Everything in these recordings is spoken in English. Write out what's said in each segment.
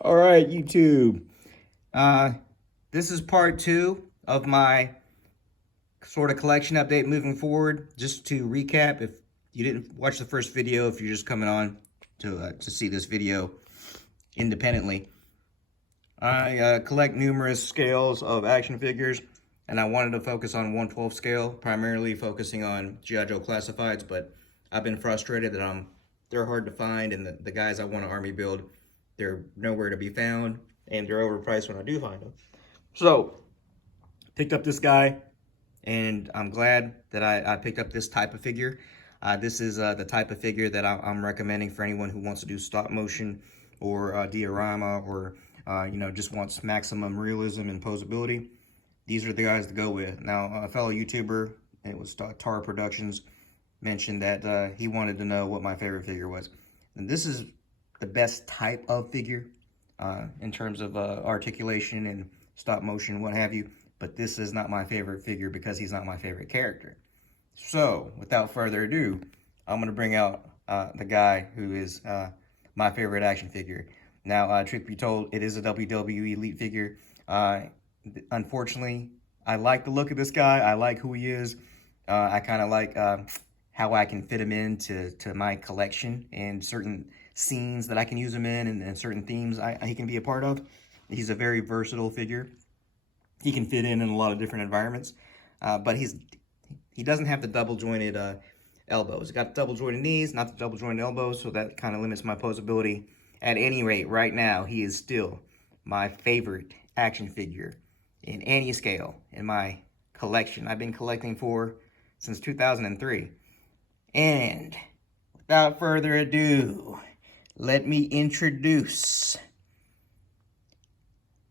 All right, YouTube. Uh, this is part two of my sort of collection update moving forward. Just to recap, if you didn't watch the first video, if you're just coming on to see this video independently, I collect numerous scales of action figures, and I wanted to focus on 1/12 scale, primarily focusing on G.I. Joe classifieds. But I've been frustrated that they're hard to find, and the guys I want to army build, they're nowhere to be found, and they're overpriced when I do find them. So picked up this guy, and I'm glad that I picked up this type of figure. This is the type of figure that I'm recommending for anyone who wants to do stop motion or diorama, or just wants maximum realism and posability. These are the guys to go with. Now, a fellow YouTuber, it was Tar Productions, mentioned that he wanted to know what my favorite figure was. And this is the best type of figure in terms of articulation and stop motion, what have you. But this is not my favorite figure because he's not my favorite character. So, without further ado, I'm going to bring out the guy who is my favorite action figure. Now, truth be told, it is a WWE Elite figure. Unfortunately, I like the look of this guy. I like who he is. I kind of like how I can fit him into my collection and certain scenes that I can use him in, and certain themes he can be a part of. He's a very versatile figure. He can fit in a lot of different environments, but he doesn't have the double jointed elbows. He's got double jointed knees, not the double jointed elbows, so that kind of limits my posability. At any rate, right now, he is still my favorite action figure in any scale in my collection. I've been collecting for since 2003. And without further ado, let me introduce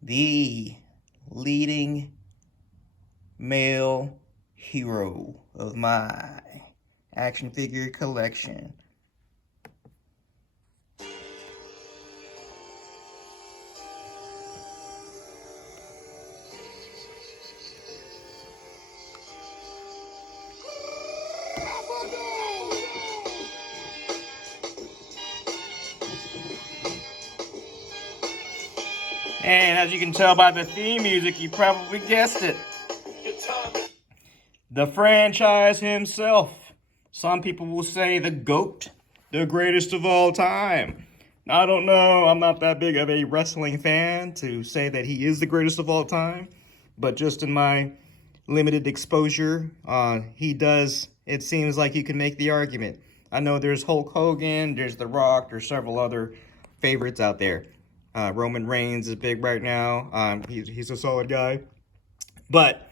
the leading male hero of my action figure collection. And as you can tell by the theme music, you probably guessed it. The franchise himself. Some people will say the GOAT, the greatest of all time. I don't know, I'm not that big of a wrestling fan to say that he is the greatest of all time, but just in my limited exposure, it seems like you can make the argument. I know there's Hulk Hogan, there's The Rock, there's several other favorites out there. Roman Reigns is big right now. He's a solid guy. But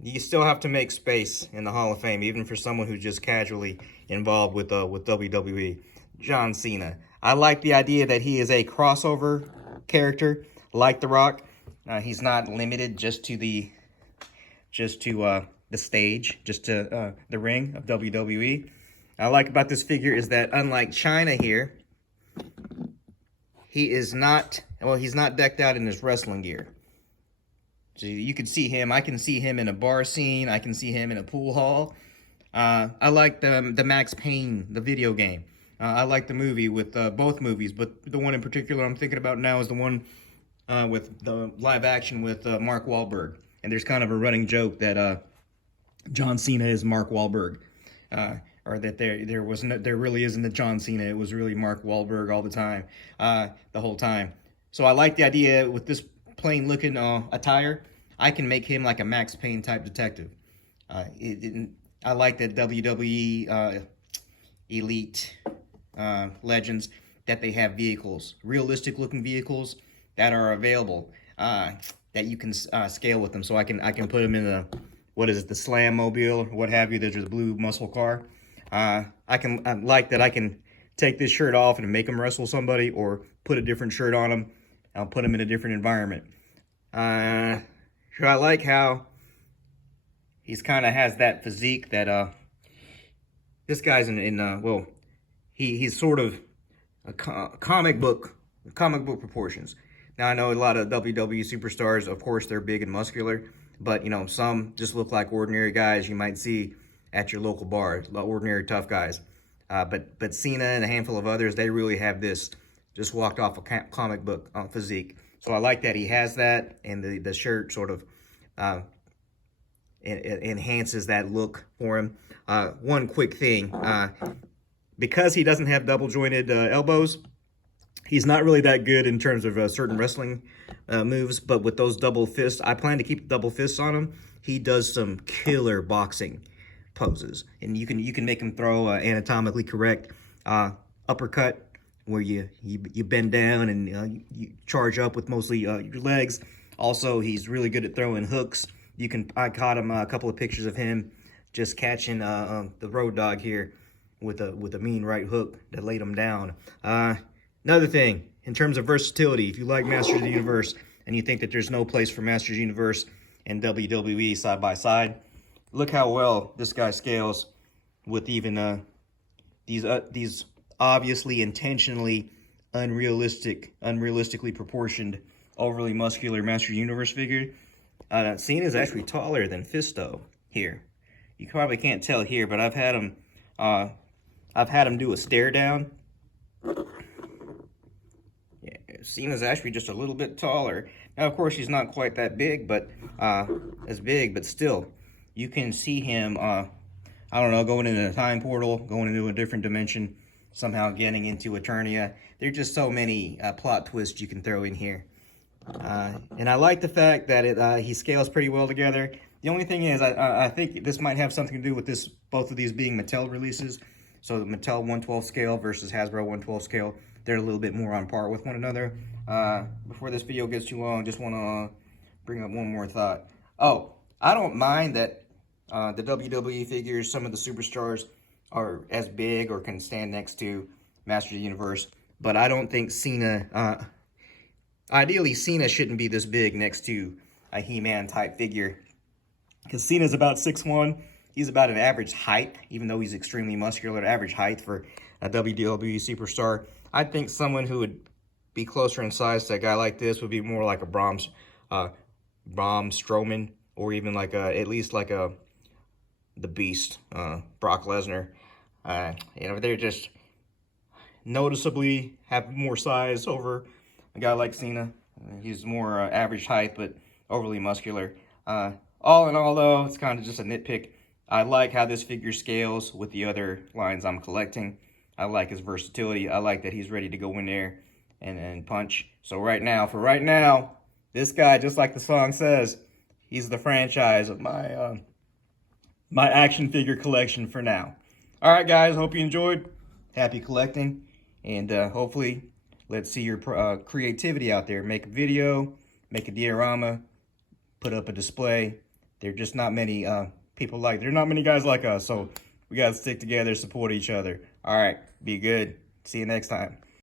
you still have to make space in the Hall of Fame, even for someone who's just casually involved with WWE. John Cena. I like the idea that he is a crossover character, like The Rock. He's not limited just to the stage, just to the ring of WWE. I like about this figure is that, unlike Chyna here, he's not decked out in his wrestling gear. So you can see him. I can see him in a bar scene. I can see him in a pool hall. I like the Max Payne, the video game. I like the movie with both movies, but the one in particular I'm thinking about now is the one with the live action with Mark Wahlberg. And there's kind of a running joke that John Cena is Mark Wahlberg, or that there really isn't a John Cena. It was really Mark Wahlberg all the time, the whole time. So I like the idea with this plain looking attire. I can make him like a Max Payne type detective. I like that WWE Elite Legends, that they have vehicles, realistic looking vehicles that are available, that you can scale with them. So I can put them in the, the Slam Mobile or what have you. There's a blue muscle car. I like that I can take this shirt off and make him wrestle somebody, or put a different shirt on him. I'll put him in a different environment. So I like how he's kind of has that physique that this guy's he's sort of a comic book proportions. Now I know a lot of WWE superstars, of course, they're big and muscular, but some just look like ordinary guys you might see at your local bar, ordinary tough guys. But Cena and a handful of others, they really have this just walked off a comic book physique. So I like that he has that, and the shirt sort of it enhances that look for him. One quick thing, because he doesn't have double jointed elbows, he's not really that good in terms of certain wrestling moves, but with those double fists, I plan to keep double fists on him. He does some killer boxing poses, and you can make him throw anatomically correct uppercut, where you bend down and you charge up with mostly your legs. Also, he's really good at throwing hooks. I caught him a couple of pictures of him just catching the Road Dogg here with a mean right hook that laid him down. Another thing, in terms of versatility, if you like Masters of the Universe and you think that there's no place for Masters of the Universe and WWE side by side, look how well this guy scales with even these obviously intentionally unrealistically proportioned, overly muscular Masters of the Universe figure. Cena's actually taller than Fisto here. You probably can't tell here, but I've had him do a stare down. Yeah, Cena's actually just a little bit taller. Now, of course, he's not quite that big, but but still, you can see him, I don't know, going into a time portal, going into a different dimension, somehow getting into Eternia. There are just so many plot twists you can throw in here. And I like the fact that he scales pretty well together. The only thing is, I think this might have something to do with both of these being Mattel releases. So the Mattel 1/12 scale versus Hasbro 1/12 scale, they're a little bit more on par with one another. Before this video gets too long, just want to bring up one more thought. Oh, I don't mind that the WWE figures, some of the superstars are as big or can stand next to Master of the Universe, but I don't think Cena, ideally Cena shouldn't be this big next to a He-Man type figure, because Cena's about 6'1". He's about an average height, even though he's extremely muscular, average height for a WWE superstar. I think someone who would be closer in size to a guy like this would be more like a Braun Strowman, or even like at least like the Beast, Brock Lesnar. They're just noticeably have more size over a guy like Cena. He's more average height, but overly muscular. All in all, though, it's kind of just a nitpick. I like how this figure scales with the other lines I'm collecting. I like his versatility. I like that he's ready to go in there and punch. So for right now, this guy, just like the song says, he's the franchise of my my action figure collection for now. All right, guys, hope you enjoyed. Happy collecting, and hopefully, let's see your creativity out there. Make a video, make a diorama, put up a display. There are just not many there are not many guys like us, so we got to stick together, support each other. All right, be good. See you next time.